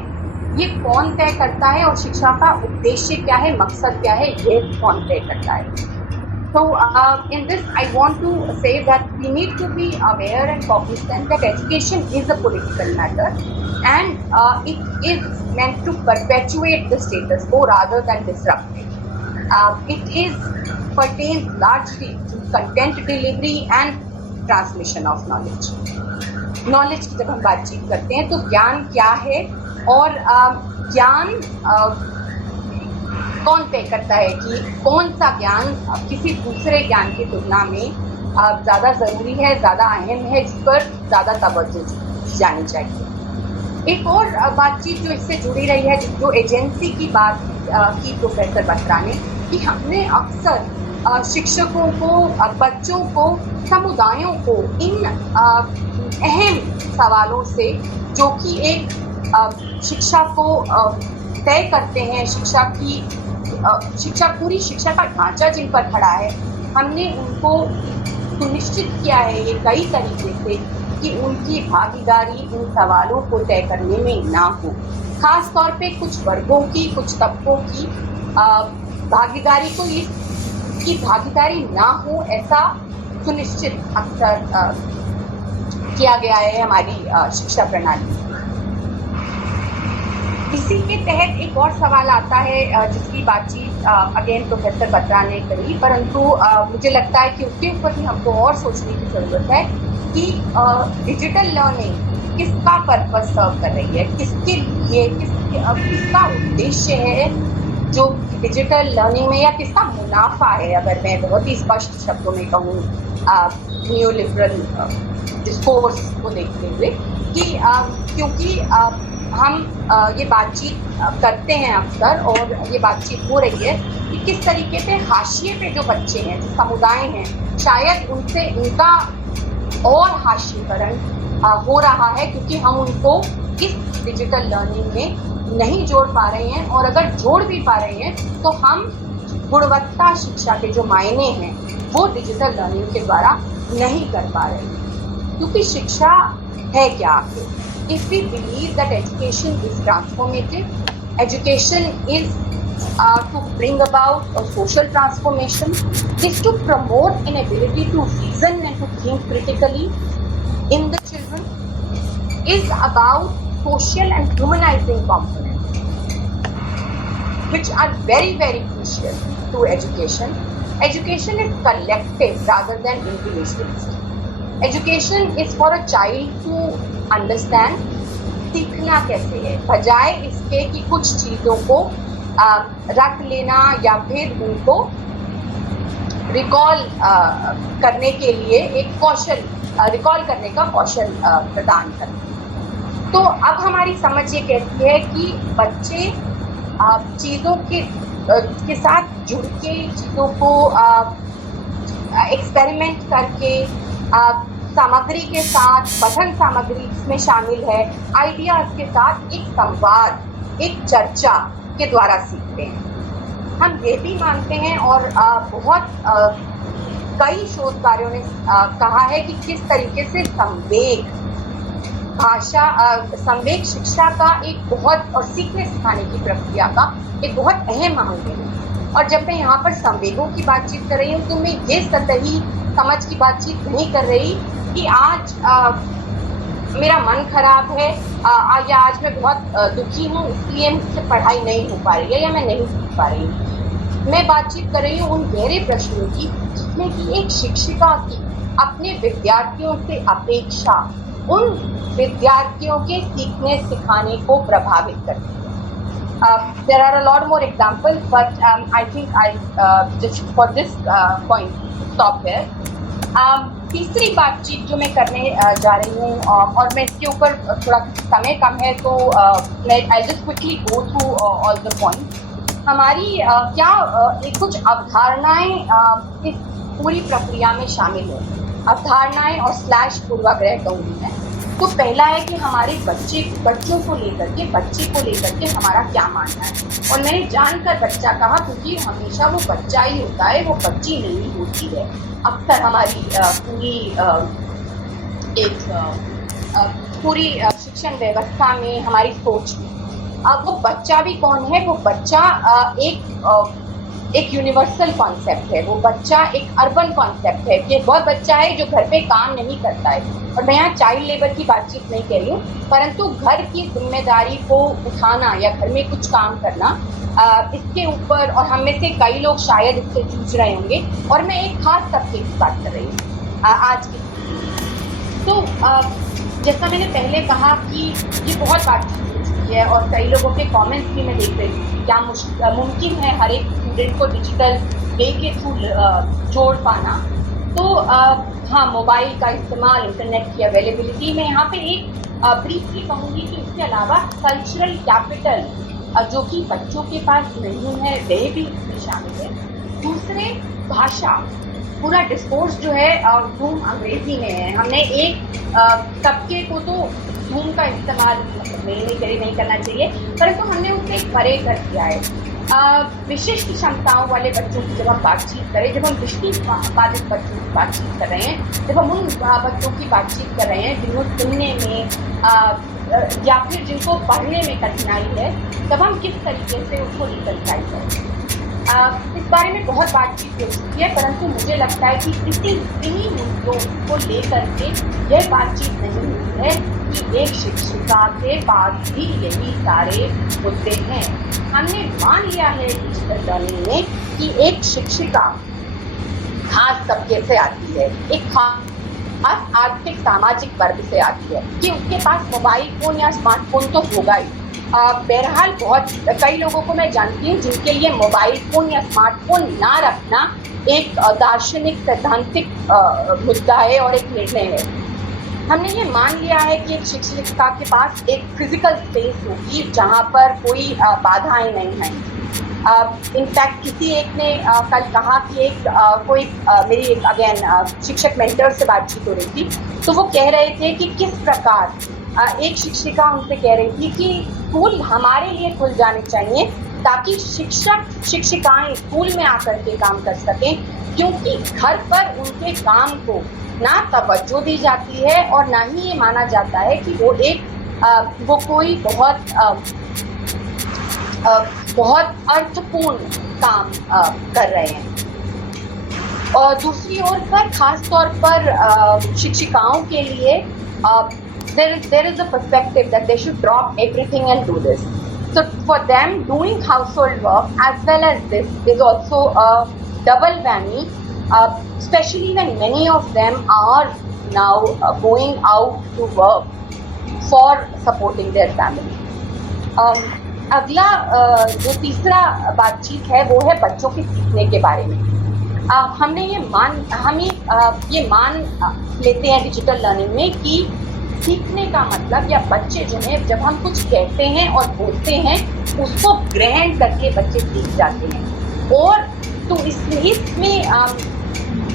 ये कौन तय करता है, और शिक्षा का उद्देश्य क्या है, मकसद क्या है, ये कौन तय करता है। So in this, I want to say that we need to be aware and cognizant that education is a political matter, and it is meant to perpetuate the status quo rather than disrupt it. It pertains largely to content delivery and transmission of knowledge. Knowledge की जब हम बातचीत करते हैं तो ज्ञान क्या है, और ज्ञान कौन तय करता है कि कौन सा ज्ञान किसी दूसरे ज्ञान की तुलना में ज़्यादा ज़रूरी है, ज़्यादा अहम है, जिस पर ज़्यादा तवज्जो दी जानी चाहिए। एक और बातचीत जो इससे जुड़ी रही है, जो एजेंसी की बात की प्रोफेसर बत्रा ने, कि हमने अक्सर शिक्षकों को, बच्चों को, समुदायों को इन अहम सवालों से, जो कि एक शिक्षा को तय करते हैं, पूरी शिक्षा का ढांचा जिन पर खड़ा है, हमने उनको सुनिश्चित किया है ये कई तरीके से कि उनकी भागीदारी इन सवालों को तय करने में ना हो। खास तौर पे कुछ वर्गों की, कुछ तबकों की भागीदारी को, इसकी भागीदारी ना हो, ऐसा सुनिश्चित अक्सर किया गया है हमारी शिक्षा प्रणाली। इसी के तहत एक और सवाल आता है जिसकी बातचीत अगेन प्रोफेसर बत्रा ने करी, परंतु मुझे लगता है कि उसके ऊपर भी हमको और सोचने की ज़रूरत है कि डिजिटल लर्निंग किसका पर्पस सर्व कर रही है, किसके लिए, किसका उद्देश्य है जो डिजिटल लर्निंग में, या किसका मुनाफा है, अगर मैं बहुत ही स्पष्ट शब्दों में कहूँ न्यू लिबरल डिस्कोर्स को देखते हुए, कि क्योंकि हम ये बातचीत करते हैं अक्सर, और ये बातचीत हो रही है कि किस तरीके पे हाशिए पे जो बच्चे हैं, जो समुदाय हैं, शायद उनसे इनका और हाशिएकरण हो रहा है, क्योंकि हम उनको इस डिजिटल लर्निंग में नहीं जोड़ पा रहे हैं, और अगर जोड़ भी पा रहे हैं तो हम गुणवत्ता शिक्षा के जो मायने हैं वो डिजिटल लर्निंग के द्वारा नहीं कर पा रहे हैं। क्योंकि शिक्षा है क्या आखिर? If we believe that education is transformative, education is to bring about a social transformation, is to promote an ability to reason and to think critically in the children, is about social and humanizing components, which are very, very crucial to education. Education is collective rather than individualistic. Education is for a child to understand, सीखना कैसे है, बजाय इसके कि कुछ चीज़ों को रख लेना या फिर उनको रिकॉल करने के लिए एक कौशल, रिकॉल करने का कौशल प्रदान करना। तो अब हमारी समझ ये कहती है कि बच्चे चीज़ों के साथ जुड़ के, चीज़ों को एक्सपेरिमेंट करके, सामग्री के साथ, पठन सामग्री इसमें शामिल है, आइडियाज़ के साथ एक संवाद, एक चर्चा के द्वारा सीखते हैं। हम ये भी मानते हैं, और बहुत कई शोध कार्यों ने कहा है कि किस तरीके से संवेग शिक्षा का एक बहुत, और सीखने सिखाने की प्रक्रिया का एक बहुत अहम अंग है। और जब मैं यहाँ पर संवेगों की बातचीत कर रही हूँ तो मैं ये सतही समझ की बातचीत नहीं कर रही कि आज मेरा मन खराब है, या आज मैं बहुत दुखी हूँ इसलिए मुझसे पढ़ाई नहीं हो पा रही है या मैं नहीं सीख पा रही हूँ। मैं बातचीत कर रही हूँ उन गहरे प्रश्नों की जिसमें कि एक शिक्षिका की अपने विद्यार्थियों से अपेक्षा उन विद्यार्थियों के सीखने सिखाने को प्रभावित करती है। There are a lot more examples, but I think I just for this point stop here. तीसरी बातचीत जो मैं करने जा रही हूँ, और मैं इसके ऊपर थोड़ा समय कम है तो मैं I just quickly go through all the points. हमारी क्या कुछ अवधारणाएं इस पूरी प्रक्रिया में शामिल है, अवधारणाएं और / पूर्वाग्रह कहूँगी मैं। तो पहला है कि हमारे बच्चों को लेकर के बच्चे को लेकर के हमारा क्या मानना है। और मैंने जानकर बच्चा कहा क्योंकि हमेशा वो बच्चा ही होता है, वो बच्ची नहीं होती है। अक्सर हमारी पूरी शिक्षण व्यवस्था में, हमारी सोच में वो बच्चा भी कौन है? वो बच्चा एक यूनिवर्सल कॉन्सेप्ट है। वो बच्चा एक अर्बन कॉन्सेप्ट है कि वह बच्चा है जो घर पे काम नहीं करता है। और मैं यहाँ चाइल्ड लेबर की बातचीत नहीं कर रही हूँ, परंतु घर की जिम्मेदारी को उठाना या घर में कुछ काम करना, इसके ऊपर, और हम में से कई लोग शायद इससे जूझ रहे होंगे। और मैं एक खास तबके की बात कर रही हूँ आज की। तो जैसा मैंने पहले कहा कि ये बहुत बातचीत हो चुकी है और कई लोगों के कमेंट्स भी मैं देख रही हूँ, क्या मुमकिन है हर एक स्टूडेंट को डिजिटल वे के थ्रू जोड़ पाना। तो हाँ, मोबाइल का इस्तेमाल, इंटरनेट की अवेलेबिलिटी में यहाँ पे एक ब्रीफली कहूँगी कि उसके अलावा कल्चरल कैपिटल जो कि बच्चों के पास नहीं है, वह भी इसमें शामिल है। दूसरे, भाषा, पूरा डिस्कोर्स जो है जूम अंग्रेजी में है। हमने एक तबके को तो जूम का इस्तेमाल नहीं करना चाहिए, परंतु हमने उससे एक परे कर दिया है। विशिष्ट क्षमताओं वाले बच्चों की जब हम बातचीत करें, जब हम दृष्टिबाधित बच्चों की बातचीत कर रहे हैं, जब हम उन बच्चों की बातचीत कर रहे हैं जिनको सुनने में या फिर जिनको पढ़ने में कठिनाई है, तब हम किस तरीके से उसको रिकंसाइल करें। इस बारे में बहुत बातचीत हो चुकी है, परंतु मुझे लगता है कि इन्हीं मुद्दों को लेकर के यह बातचीत नहीं हुई है कि एक शिक्षिका के पास भी यही सारे मुद्दे हैं। हमने मान लिया है डिजिटल लर्निंग में कि एक शिक्षिका खास तबके से आती है, एक खास आर्थिक सामाजिक वर्ग से आती है, कि उसके पास मोबाइल फोन या स्मार्टफोन तो होगा ही। बहरहाल कई लोगों को मैं जानती हूँ जिनके लिए मोबाइल फोन या स्मार्टफोन ना रखना एक दार्शनिक सैद्धांतिक मुद्दा है और एक निर्णय है। हमने ये मान लिया है कि एक शिक्षिका के पास एक फिजिकल स्पेस होगी जहाँ पर कोई बाधाएं नहीं हैं। इनफैक्ट किसी एक ने कल कहा कि मेरी शिक्षक मेंटर से बातचीत हो रही थी, तो वो कह रहे थे कि किस प्रकार एक शिक्षिका उनसे कह रही थी कि स्कूल हमारे लिए खुल जाने चाहिए ताकि शिक्षिकाएं स्कूल में आकर के काम कर सकें, क्योंकि घर पर उनके काम को ना तवज्जो दी जाती है और ना ही ये माना जाता है कि वो कोई बहुत अर्थपूर्ण काम कर रहे हैं। और दूसरी ओर पर खास तौर पर शिक्षिकाओं के लिए there is a perspective that they should drop everything and do this. So for them, doing household work as well as this is also a double whammy, especially when many of them are now going out to work for supporting their family. अगला जो तीसरा बातचीत है वो है बच्चों के सीखने के बारे में। हम ये मान लेते हैं डिजिटल लर्निंग में कि सीखने का मतलब, या बच्चे जो हैं जब हम कुछ कहते हैं और बोलते हैं उसको ग्रहण करके बच्चे सीख जाते हैं। और तो इसमें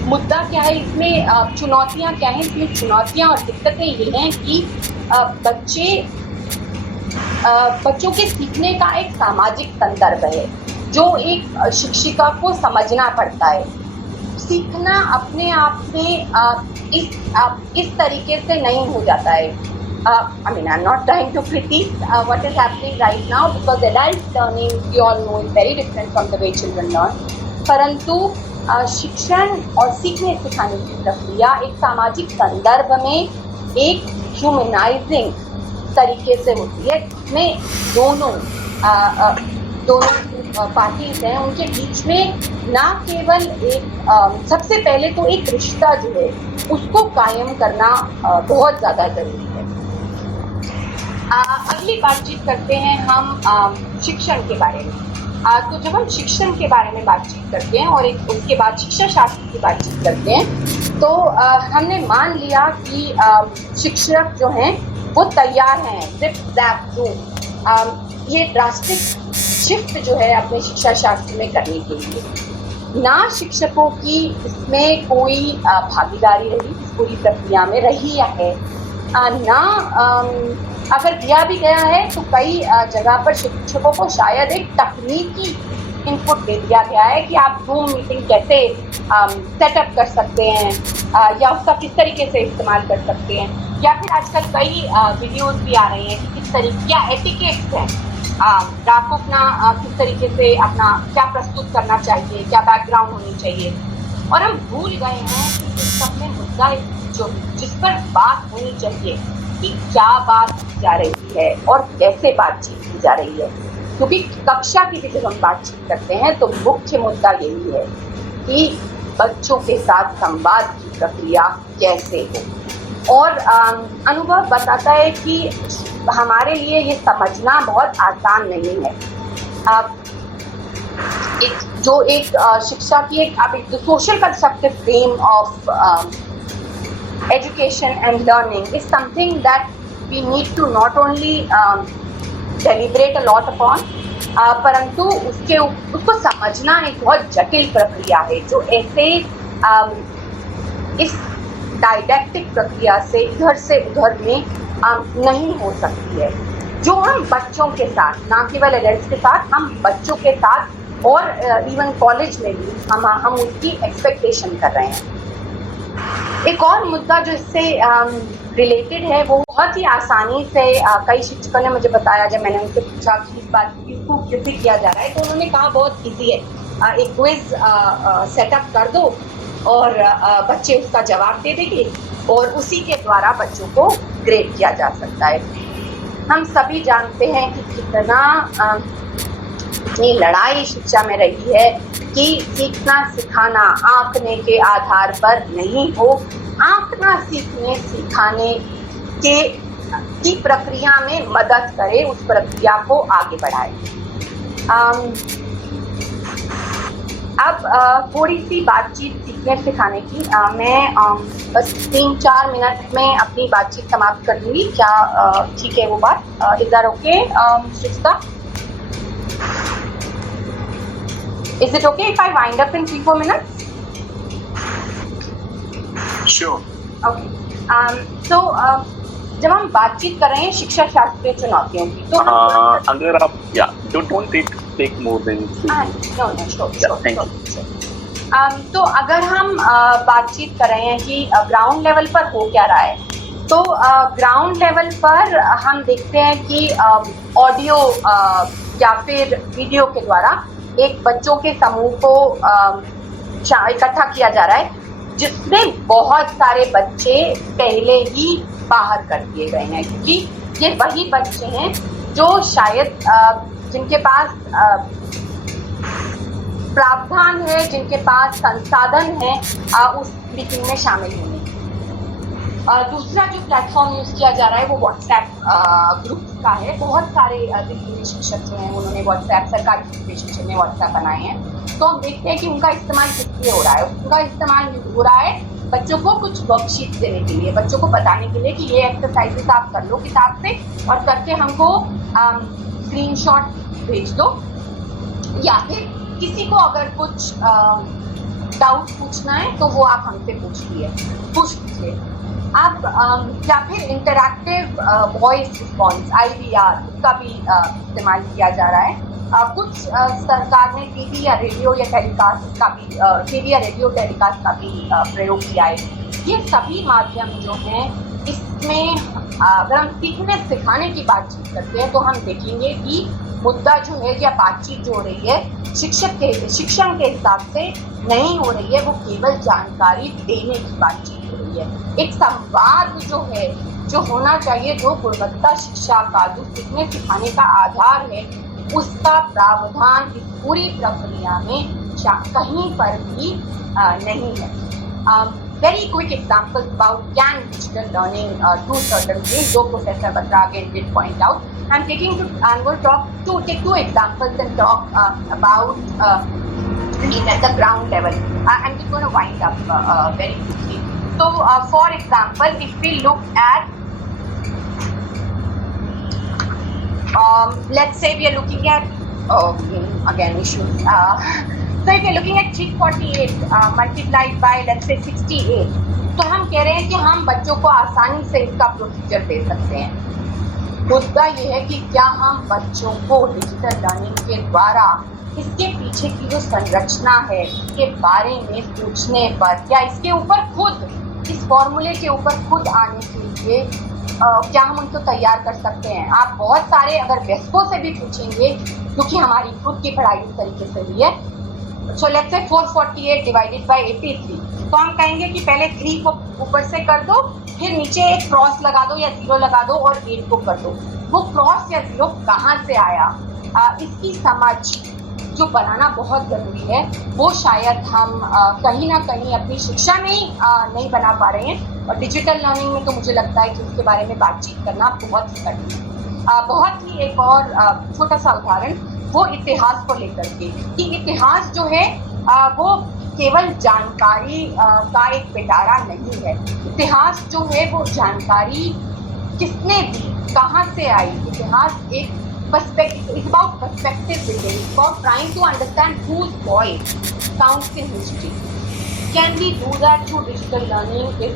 मुद्दा क्या है, इसमें चुनौतियां क्या हैं? इसमें चुनौतियां और दिक्कतें ये हैं कि बच्चों के सीखने का एक सामाजिक संदर्भ है जो एक शिक्षिका को समझना पड़ता है। सीखना अपने आप में इस तरीके से नहीं हो जाता है। I'm not trying to critique what is happening right now, because adult learning, we all know, is very different from the way children learn. परंतु शिक्षण और सीखने सिखाने की प्रक्रिया एक सामाजिक संदर्भ में एक ह्यूमनाइजिंग तरीके से होती है, जिसमें दोनों पार्टीज हैं, उनके बीच में ना केवल एक सबसे पहले तो एक रिश्ता जो है उसको कायम करना बहुत ज़्यादा ज़रूरी है। अगली बातचीत करते हैं हम शिक्षण के बारे में। तो जब हम शिक्षण के बारे में बातचीत करते हैं और उसके बाद शिक्षा शास्त्र की बातचीत करते हैं, तो हमने मान लिया कि शिक्षक जो हैं वो तैयार हैं ये ड्रास्टिक शिफ्ट जो है अपने शिक्षा शास्त्र में करने के लिए। ना शिक्षकों की इसमें कोई भागीदारी रही, इस पूरी प्रक्रिया में रही है, ना अगर दिया भी गया है तो कई जगह पर शिक्षकों को शायद एक तकनीकी इनपुट दे दिया गया है कि आप जूम मीटिंग कैसे सेटअप कर सकते हैं या उसका किस तरीके से इस्तेमाल कर सकते हैं, या फिर आजकल कई वीडियोस भी आ रही हैं कि किस तरीके क्या एटिकेट्स हैं, आपको अपना किस तरीके से अपना क्या प्रस्तुत करना चाहिए, क्या बैकग्राउंड होनी चाहिए, और हम भूल गए हैं कि इस सब में मुद्दा जो जिस पर बात होनी चाहिए कि क्या बात की जा रही है और कैसे बातचीत की जा रही है। क्योंकि कक्षा की भी जब हम बातचीत करते हैं तो मुख्य मुद्दा यही है कि बच्चों के साथ संवाद की प्रक्रिया कैसे हो। और अनुभव बताता है कि हमारे लिए ये समझना बहुत आसान नहीं है। एक शिक्षा की एक social constructive frame of education and learning is something that we need to not only deliberate a lot upon, परंतु उसको समझना एक बहुत जटिल प्रक्रिया है जो ऐसे इस डायडैक्टिक प्रक्रिया से इधर से उधर में नहीं हो सकती है, जो हम बच्चों के साथ, ना केवल एडल्ट्स के साथ, हम बच्चों के साथ और इवन कॉलेज में भी हम उसकी एक्सपेक्टेशन कर रहे हैं। एक और मुद्दा जो इससे रिलेटेड है वो बहुत ही आसानी से कई शिक्षकों ने मुझे बताया, जब मैंने उनसे पूछा कि इस बात इसको कैसे किया जा रहा है, तो उन्होंने कहा बहुत इजी है, एक क्विज सेटअप कर दो और बच्चे उसका जवाब दे देंगे और उसी के द्वारा बच्चों को ग्रेड किया जा सकता है। हम सभी जानते हैं कि कितना इतनी लड़ाई शिक्षा में रही है कि सीखना सिखाना आंकने के आधार पर नहीं हो, आंकना सीखने सिखाने की प्रक्रिया में मदद करे, उस प्रक्रिया को आगे बढ़ाए। अब थोड़ी सी बातचीत सीखने सिखाने की, मैं बस 3-4 मिनट में अपनी बातचीत समाप्त कर दूंगी। क्या ठीक है वो बात? इज दैट ओके शिक्षा? Is it okay if I wind up in 3-4 minutes? Sure. Okay. So जब हम बातचीत कर रहे हैं शिक्षा शास्त्रीय चुनौतियों की, तो अगर आप don't take more than 2 minutes. No, sure. Thank you. तो अगर हम बातचीत कर रहे हैं कि ग्राउंड लेवल पर हो क्या रहा है, तो ग्राउंड लेवल पर हम देखते हैं कि ऑडियो या फिर वीडियो के द्वारा एक बच्चों के समूह को इकट्ठा किया जा रहा है, जिसमें बहुत सारे बच्चे पहले ही बाहर कर दिए गए हैं, क्योंकि ये वही बच्चे हैं जो शायद जिनके पास प्रावधान है, जिनके पास संसाधन है उस मीटिंग में शामिल होने। दूसरा जो प्लेटफॉर्म यूज किया जा रहा है वो व्हाट्सएप ग्रुप का है। बहुत सारे दिल्ली में शिक्षक जो हैं उन्होंने व्हाट्सएप, सरकारी शिक्षक ने व्हाट्सएप बनाए हैं, तो हम देखते हैं कि उनका इस्तेमाल किस लिए हो रहा है। उनका इस्तेमाल हो रहा है बच्चों को कुछ वर्कशीट देने के लिए, बच्चों को बताने के लिए कि ये एक्सरसाइजेस आप कर लो किताब से और करके हमको स्क्रीनशॉट भेज दो, या फिर किसी को अगर कुछ डाउट पूछना है तो वो आप हमसे पूछिए। अब या फिर इंटरैक्टिव वॉइस रिस्पॉन्स IVR का भी इस्तेमाल किया जा रहा है। कुछ सरकार ने टीवी या रेडियो टेलीकास्ट का भी प्रयोग किया है। ये सभी माध्यम जो हैं, इसमें अगर हम सीखने सिखाने की बातचीत करते हैं तो हम देखेंगे कि मुद्दा जो है या बातचीत जो हो रही है शिक्षण के हिसाब से नहीं हो रही है, वो केवल जानकारी देने की बातचीत हो रही है। एक संवाद जो है, जो होना चाहिए, जो गुणवत्ता शिक्षा का, जो सीखने सिखाने का आधार है, उसका प्रावधान इस पूरी प्रक्रिया में कहीं पर भी नहीं है। Very quick examples about can digital learning do certain things, though Professor Batra again did point out. I'm will take two examples and talk about it at the ground level. I'm just going to wind up very quickly. So, for example, if we look at, let's say we are looking at, again issues. So if you're looking at 348 multiplied by, let's say, 68, तो हम कह रहे हैं कि हम बच्चों को आसानी से इसका प्रोसीजर दे सकते हैं। मुद्दा ये है कि क्या हम बच्चों को डिजिटल लर्निंग के द्वारा इसके पीछे की जो संरचना है के बारे में पूछने पर या इसके ऊपर खुद इस फॉर्मूले के ऊपर खुद आने के लिए क्या हम उनको तैयार कर सकते हैं। आप बहुत सारे अगर वयस्कों से भी पूछेंगे, क्योंकि हमारी खुद की पढ़ाई इस तरीके से हुई है, so let's say 448 divided by 83, तो हम कहेंगे कि पहले 3 को ऊपर से कर दो, फिर नीचे एक क्रॉस लगा दो या 0 लगा दो और 8 को कर दो। वो क्रॉस या 0 कहाँ से आया, इसकी समझ जो बनाना बहुत ज़रूरी है, वो शायद हम कहीं ना कहीं अपनी शिक्षा में ही नहीं बना पा रहे हैं। और डिजिटल लर्निंग में तो मुझे लगता है कि उसके बारे में बातचीत करना बहुत ही कठिन है। बहुत ही एक और छोटा सा उदाहरण वो इतिहास को लेकर के, कि इतिहास जो है वो केवल जानकारी का एक पिटारा नहीं है। इतिहास जो है वो जानकारी किसने दी, कहाँ से आई। इतिहास एक perspective, it's about perspective building, it's about trying to understand whose voice counts in history. Can we do that through digital learning is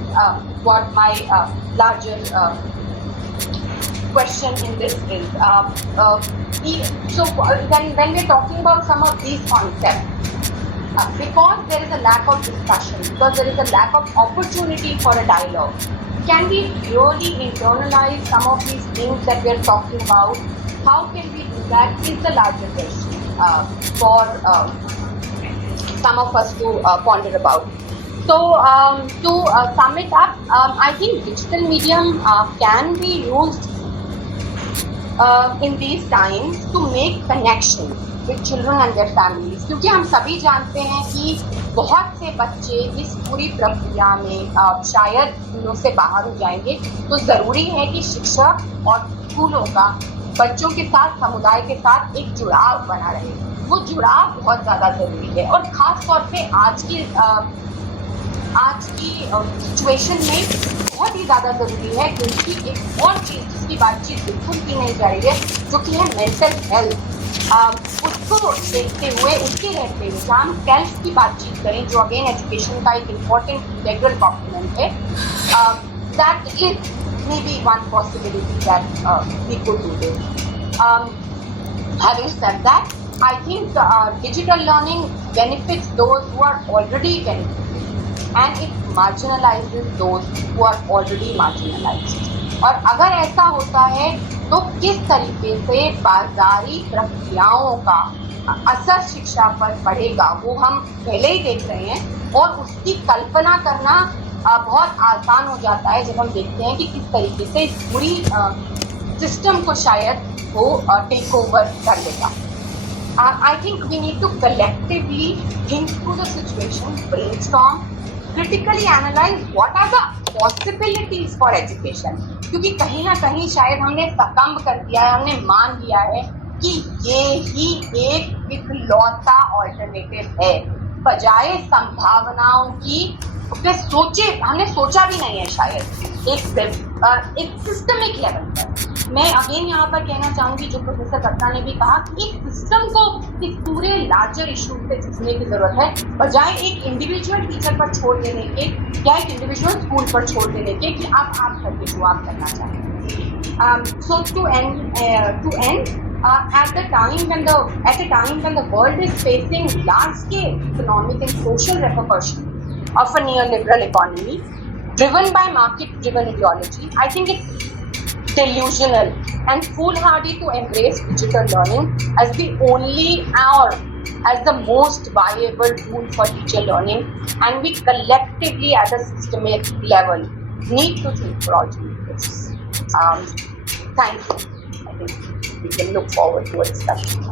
what my larger question in this is. So when we're talking about some of these concepts, because there is a lack of discussion, because there is a lack of opportunity for a dialogue, can we really internalize some of these things that we're talking about? How can we do that is the larger question for some of us to ponder about. So to sum it up, I think digital medium can be used in these times to make connections with children and their families. क्योंकि हम सभी जानते हैं कि बहुत से बच्चे इस पूरी प्रक्रिया में शायद स्कूलों से बाहर हो जाएंगे, तो ज़रूरी है कि शिक्षक और स्कूलों का बच्चों के साथ, समुदाय के साथ एक जुड़ाव बना रहे। वो जुड़ाव बहुत ज़्यादा ज़रूरी है और ख़ास तौर पे आज की सिचुएशन में बहुत ही ज़्यादा ज़रूरी है, क्योंकि एक और चीज़ जिसकी बातचीत बिल्कुल की नहीं जा रही है, जो कि है मेंटल हेल्थ। उसको देखते हुए, उसके रहते हुए जहाँ हम सेल्फ की बातचीत करें, जो अगेन एजुकेशन का एक इम्पॉर्टेंट इंटेग्रल कॉम्पोनेंट है, that is maybe one possibility that we could do this. Having said that, I think digital learning benefits those who are already benefiting and it marginalizes those who are already marginalized. और अगर ऐसा होता है तो किस तरीके से बाजारी प्रक्रियाओं का असर शिक्षा पर पड़ेगा, वो हम पहले ही देख रहे हैं और उसकी कल्पना करना बहुत आसान हो जाता है जब हम देखते हैं कि किस तरीके से इस पूरी सिस्टम को शायद वो टेक ओवर कर लेगा। I think we need to collectively think through the situation, brainstorm, critically analyse what are the possibilities for education. क्योंकि कहीं ना कहीं शायद हमने सकम्ब कर दिया है, हमने मान लिया है कि ये ही एक इकलौता ऑल्टरनेटिव है, बजाय संभावनाओं की हमने सोचा भी नहीं है शायद एक सिस्टमिक लेवल पर। मैं अगेन यहाँ पर कहना चाहूँगी, जो प्रोफेसर बत्रा ने भी कहा, कि एक सिस्टम को इस पूरे लार्जर इशू से सीखने की जरूरत है, बजाय एक इंडिविजुअल टीचर पर छोड़ देने के या एक इंडिविजुअल स्कूल पर छोड़ देने के कि आप करके जो आप करना चाहें। So two and at a time when the world is facing large-scale economic and social repercussions of a neoliberal economy driven by market-driven ideology, I think it's delusional and foolhardy to embrace digital learning as the only or as the most viable tool for teacher learning, and we collectively at a systemic level need to think for alternatives. Thank you. I think we can look forward to a discussion.